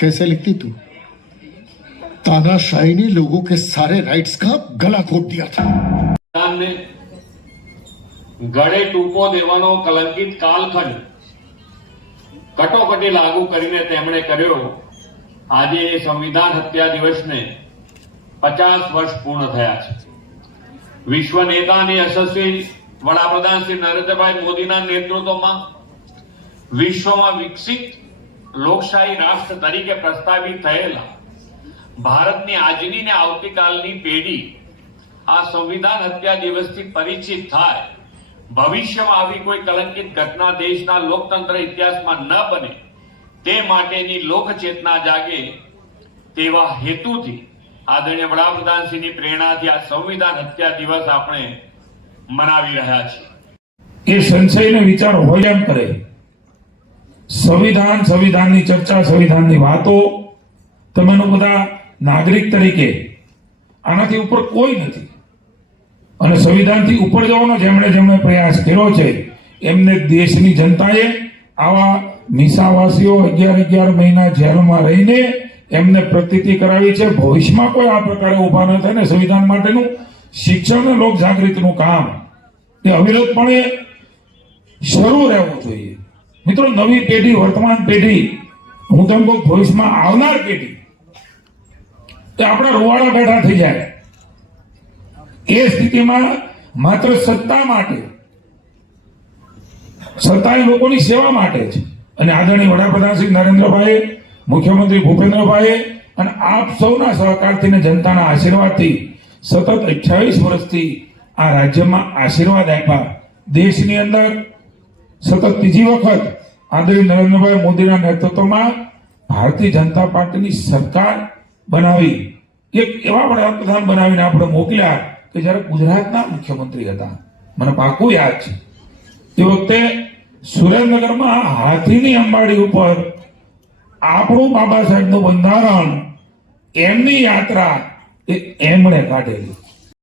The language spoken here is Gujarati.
कैसे लिखती तू तानाशाही ने लोगों के सारे राइट्स का गला घोट दिया था સંવિધાનને ગળે ટૂંપો દેવાનો કલંકિત કાલખંડ કટોકટી લાગુ કરીને તેમણે કર્યો આજે એ સંવિધાન હત્યા દિવસને પચાસ વર્ષ પૂર્ણ થયા છે વિશ્વ નેતા અને યશસ્વી વડાપ્રધાન શ્રી નરેન્દ્રભાઈ મોદીના નેતૃત્વમાં વિશ્વમાં વિકસિત લોકશાહી રાષ્ટ્ર તરીકે પ્રસ્તાવિત થયેલા ભારતની આજની ને આવતીકાલની પેઢી આ સંવિધાન હત્યા દિવસથી પરિચિત થાય. ભવિષ્યમાં આવી કોઈ કલંકિત ઘટના દેશના લોકતંત્ર ઇતિહાસમાં ન બને તે માટેની લોકચેતના જાગે તેવા હેતુથી આદરણીય વડાપ્રધાનશ્રીની પ્રેરણાથી આ સંવિધાન હત્યા દિવસ આપણે મનાવી રહ્યા છીએ. એ સંશયનો વિચાર હોય એમ કરે. સંવિધાન, સંવિધાનની ચર્ચા, સંવિધાનની વાતો તમે બધા નાગરિક તરીકે આનાથી ઉપર કોઈ નથી. અને સંવિધાનથી ઉપર જવાનો જેમણે જેમણે પ્રયાસ કર્યો છે, એમને દેશની જનતાએ આવા નિશાવાસીઓ અગિયાર અગિયાર મહિના જેલમાં રહીને એમને પ્રતીતિ કરાવી છે. ભવિષ્યમાં કોઈ આ પ્રકારે ઊભા ન થાય ને સંવિધાન માટેનું શિક્ષણ અને લોક જાગૃતિનું કામ. એ અવિરતપણે શરૂ રહેવું જોઈએ. મિત્રો, નવી પેઢી, વર્તમાન પેઢી, હું તમને કહું, ભવિષ્યમાં આવનાર પેઢી, તો આપણા રોવાડા બેઠા થઈ જાય. એ સ્થિતિમાં માત્ર સત્તા માટે સત્તા લોકોની સેવા માટે છે અને આદરણીય વડાપ્રધાન શ્રી નરેન્દ્રભાઈ મુખ્યમંત્રી ભૂપેન્દ્રભાઈ અને આપ સૌના સહકારથી ને જનતાના આશીર્વાદથી સતત અઠ્યાવીસ વર્ષથી આ રાજ્યમાં આશીર્વાદ આપ્યા. દેશની અંદર સતત ત્રીજી વખત આદરણીય નરેન્દ્રભાઈ મોદીના નેતૃત્વમાં ભારતીય જનતા પાર્ટીની સરકાર બનાવી, એક એવા વડાપ્રધાન બનાવીને આપણે મોકલ્યા કે જ્યારે ગુજરાતના મુખ્યમંત્રી હતા. મને પાકું યાદ છે. તે વખતે સુરેન્દ્રનગરમાં હાથીની અંબાડી ઉપર આપણું બાબા સાહેબનું બંધારણ એમની યાત્રા એ એમણે કાઢેલી.